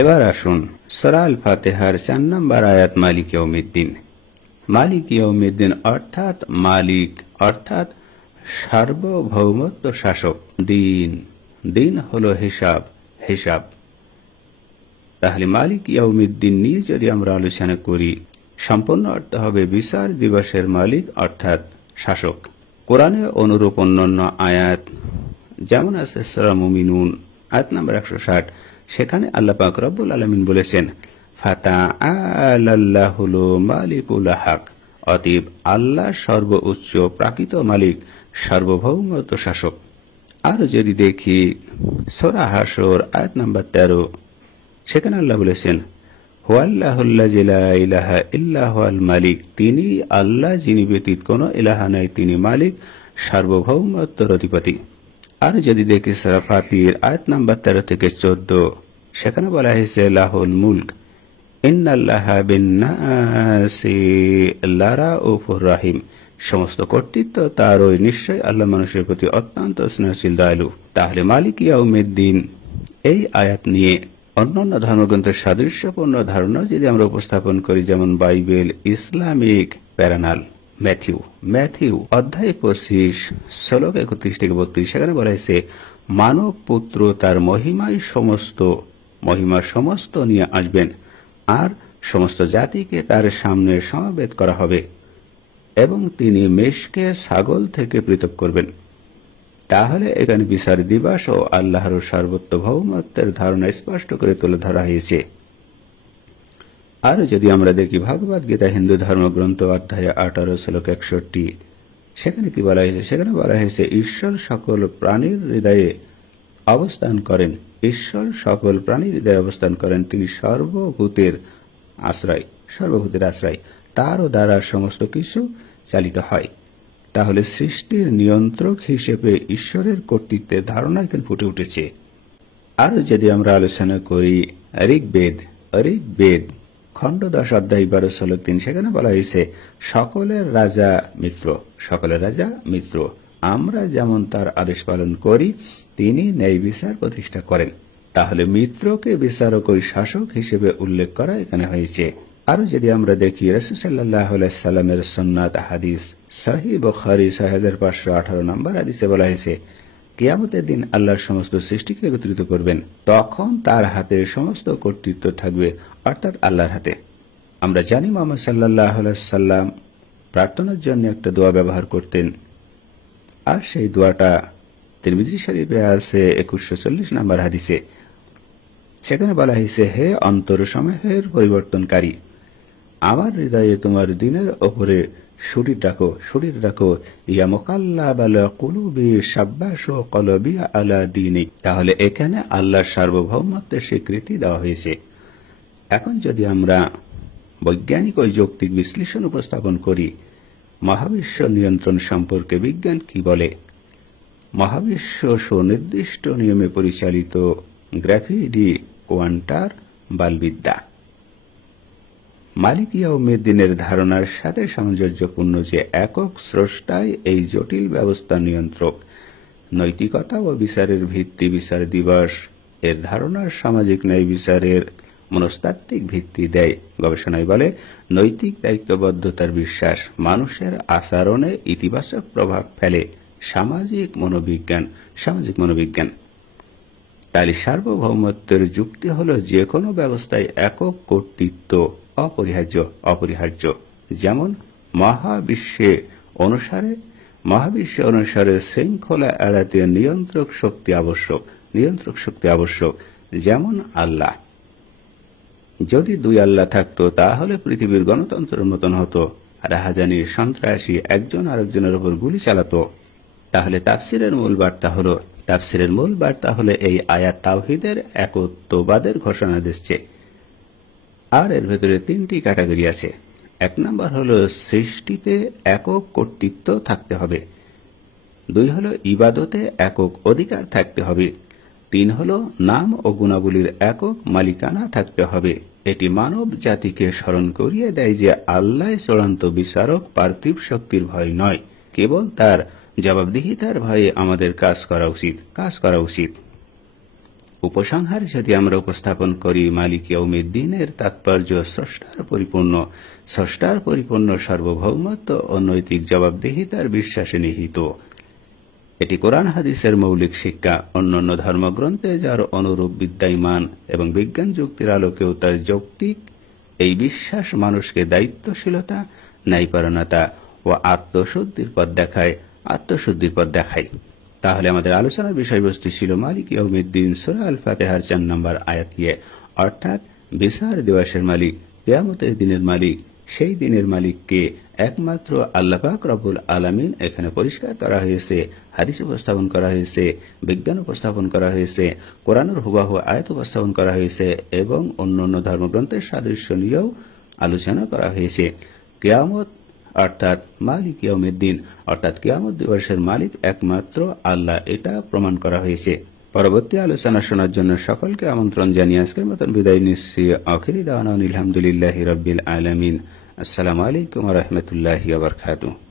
এবার আসুন সূরা আল ফাতিহার 4 নম্বর আয়াত মালিক ইয়াউমিদ্দিন। মালিক ইয়াউমিদ্দিন অর্থাৎ মালিক অর্থাৎ সার্বভৌমত্ব শাসক। দিন, দিন হলো হিসাব, হিসাব। তাহলে মালিক ইয়াউমিদ্দিন নিয়ে যদি আমরা আলোচনা করি, সম্পূর্ণ অর্থ হবে বিচার দিবসের মালিক অর্থাৎ শাসক। কোরআনে অনুরূপ অন্যান্য আয়াত যেমন আছে সূরা মুমিনুন আয়াত নম্বর 160, সেখানে আল্লাহ পাক রব্বুল আলামিন বলেছেন ফাতাআলাল্লাহুল মালিকুল হক, অতএব আল্লাহ সর্বোচ্চ প্রাকৃত মালিক, সার্বভৌমত্ব শাসক। আর যদি দেখি সূরা হাসর আয়াত নম্বর 13, সেখানে আল্লাহ বলেছেন হুয়াল্লাহুল্লাযী লা ইলাহা ইল্লা হুয়াল মালিক, তিনি আল্লাহ যিনি ব্যতীত কোনো ইলাহা নাই, তিনি মালিক, সার্বভৌমত্বের অধিপতি। আর যদি দেখি সূরা ফাতির আয়াত নাম্বার 13 থেকে 14, সেখানে বলা হয়েছে লাহুল মুলক ইন্নাল্লাহা বিন-নাসি লারাউফুর রহিম, সমস্ত কর্তৃত্ব তারই, নিশ্চয় আল্লাহ মানুষের প্রতি অত্যন্ত স্নেহশীল দয়ালু। তাহলে মালিক ইয়াউমিদ্দিন এই আয়াত নিয়ে অন্যান্য ধর্মগ্রন্থের সাদৃশ্যপূর্ণ ধারণা যদি আমরা উপস্থাপন করি, যেমন বাইবেল, ইসলামিক প্যারানাল, ম্যাথিউ অধ্যায় 25 শ্লোক 31 থেকে 32, সেখানে বলা হয়েছে মানব পুত্র তার মহিমার সমস্ত নিয়ে আসবেন, আর সমস্ত জাতিকে তার সামনে সমবেত করা হবে, এবং তিনি মেষকে ছাগল থেকে পৃথক করবেন। তাহলে এখানে বিচার দিবস ও আল্লাহর সার্বভৌমত্বের ধারণা স্পষ্ট করে তুলে ধরা হয়েছে। আর যদি আমরা দেখি ভগবদ গীতা হিন্দু ধর্মগ্রন্থ অধ্যায় 18 শ্লোক 61, সেখানে কি বলা হয়েছে? সেখানে বলা হয়েছে ঈশ্বর সকল প্রাণীর হৃদয়ে অবস্থান করেন, ঈশ্বর সকল প্রাণীর হৃদয়ে অবস্থান করেন, তিনি সর্বভূতের আশ্রয়, তারও দ্বারা সমস্ত কিছু চালিত হয়। তাহলে সৃষ্টির নিয়ন্ত্রক হিসেবে ঈশ্বরের কর্তৃত্বের ধারণা এখানে ফুটে উঠেছে। আর যদি আমরা আলোচনা করি ঋগ্বেদ খণ্ড 10 অধ্যায় 12 শ্লোক 3, সেখানে বলা হয়েছে সকলের রাজা মিত্র, আমরা যেমন তার আদেশ পালন করি তিনি ন্যায় বিচার প্রতিষ্ঠা করেন। তাহলে মিত্রকে বিচারক ও শাসক হিসেবে উল্লেখ করা এখানে হয়েছে। আরো যদি আমরা দেখি রাসূল সাল্লাল্লাহু আলাইহি সাল্লামের সুন্নাত হাদিস সহিহ বুখারী 6518 নম্বর হাদিসে বলা হয়েছে কিয়ামতের দিন আল্লাহর সমস্ত সৃষ্টিকে একত্রিত করবেন, তখন তার হাতে সমস্ত কর্তৃত্ব থাকবে, অর্থাৎ আল্লাহর হাতে। আমরা জানি মুহাম্মদ সাল্লাল্লাহু আলাইহি সাল্লাম প্রার্থনার জন্য একটা দোয়া ব্যবহার করতেন, আর সেই দোয়াটা তিরমিজি শরীফে আছে 2140 নম্বর হাদিসে। সেখানে বলা হয়েছে হে অন্তর সমূহের পরিবর্তনকারী, আমার হৃদয়ে তোমার দিনের ওপরে শরীর রাখো ইয়া মুকাল্লাবাল কুলুবি সাব্বাশু কলবি আলা দীনিক। তাহলে এখানে আল্লাহর সার্বভৌমত্বের স্বীকৃতি দেওয়া হয়েছে। এখন যদি আমরা বৈজ্ঞানিক ও যৌক্তিক বিশ্লেষণ উপস্থাপন করি, মহাবিশ্ব নিয়ন্ত্রণ সম্পর্কে বিজ্ঞান কি বলে? মহাবিশ্ব সুনির্দিষ্ট নিয়মে পরিচালিত, গ্র্যাভিটি, কোয়ান্টার বলবিদ্যা। মালিক ইয়াউমিদ্দিনের ধারণার সাথে সামঞ্জস্যপূর্ণ যে একক স্রষ্টাই এই জটিল ব্যবস্থা নিয়ন্ত্রক। নৈতিকতা ও বিচারের ভিত্তি বিচার দিবস এর ধারণার সামাজিক ন্যায় বিচারের মনস্তাত্ত্বিক ভিত্তি দেয়। গবেষণায় বলে নৈতিক দায়িত্ববদ্ধতার বিশ্বাস মানুষের আচরণে ইতিবাচক প্রভাব ফেলে। সামাজিক মনোবিজ্ঞান। তাই সার্বভৌমত্বের যুক্তি হল যে কোনো ব্যবস্থায় একক কর্তৃত্ব অপরিহার্য। যেমন মহাবিশ্ব অনুসারে শৃঙ্খলা এড়াতে নিয়ন্ত্রক শক্তি আবশ্যক। যেমন আল্লাহ। যদি 2 আল্লাহ থাকতো তাহলে পৃথিবীর গণতন্ত্রের মতন হতো, রাহাজানি সন্ত্রাসী একজন আরেকজনের উপর গুলি চালাতো। তাহলে তাফসিরের মূল বার্তা হলো এই আয়াত তাওহীদের একত্ববাদের ঘোষণা দিচ্ছে। আর এর ভেতরে 3টি ক্যাটাগরি আছে। 1 নম্বর হলো সৃষ্টিতে একক কর্তৃত্ব থাকতে হবে, 2 হলো ইবাদতে একক অধিকার থাকতে হবে, 3 হলো নাম ও গুণাবলীর একক মালিকানা থাকতে হবে। এটি মানব জাতিকে স্মরণ করিয়ে দেয় যে আল্লাহ চূড়ান্ত বিচারক, পার্থিব শক্তির ভয় নয়, কেবল তার জবাবদিহিতার ভয়ে আমাদের কাজ করা উচিত। উপসংহার যদি আমরা উপস্থাপন করি, মালিক ইয়াউমিদ্দিনের তাৎপর্য স্রষ্টার পরিপূর্ণ সার্বভৌমত্ব ও নৈতিক জবাবদিহিতার বিশ্বাসে নিহিত। এটি কোরআন হাদিসের মৌলিক শিক্ষা। অন্যান্য ধর্মগ্রন্থে যার অনুরূপ বিদ্যমান এবং বিজ্ঞান যুক্তির আলোকেও তার যৌক্তিক এই বিশ্বাস মানুষকে দায়িত্বশীলতা, ন্যায়পরায়ণতা ও আত্মশুদ্ধির পথ দেখায়। তাহলে আমাদের আলোচনার বিষয়বস্তু ছিল মালিক ইয়াউমিদ্দিন, সূরা আল ফাতিহার 4 নম্বর আয়াত নিয়ে, অর্থাৎ বিচার দিবসের মালিক, কিয়ামতের দিনের মালিক। সেই দিনের মালিককে একমাত্র আল্লাহ পাক রব্বুল আলামিন এখানে পরিষ্কার করা হয়েছে, হাদিস উপস্থাপন করা হয়েছে, বিজ্ঞান উপস্থাপন করা হয়েছে, কোরআনের হুবাহু আয়াত উপস্থাপন করা হয়েছে এবং অন্যান্য ধর্মগ্রন্থের সাদৃশ্য নিয়েও আলোচনা করা হয়েছে। কিয়ামত অর্থাৎ মালিক ইয়াউমিদ্দিন অর্থাৎ কিয়ামত দিবসের মালিক একমাত্র আল্লাহ, এটা প্রমাণ করা হয়েছে। পরবর্তী আলোচনা শোনার জন্য সকলকে আমন্ত্রণ জানিয়ে আজকের মতন বিদায় নিচ্ছি। আখিরি দাওয়ানা আলহামদুলিল্লাহি রাব্বিল আলামিন। আসসালামু আলাইকুম ওয়া রাহমাতুল্লাহি ওয়া বারাকাতুহু।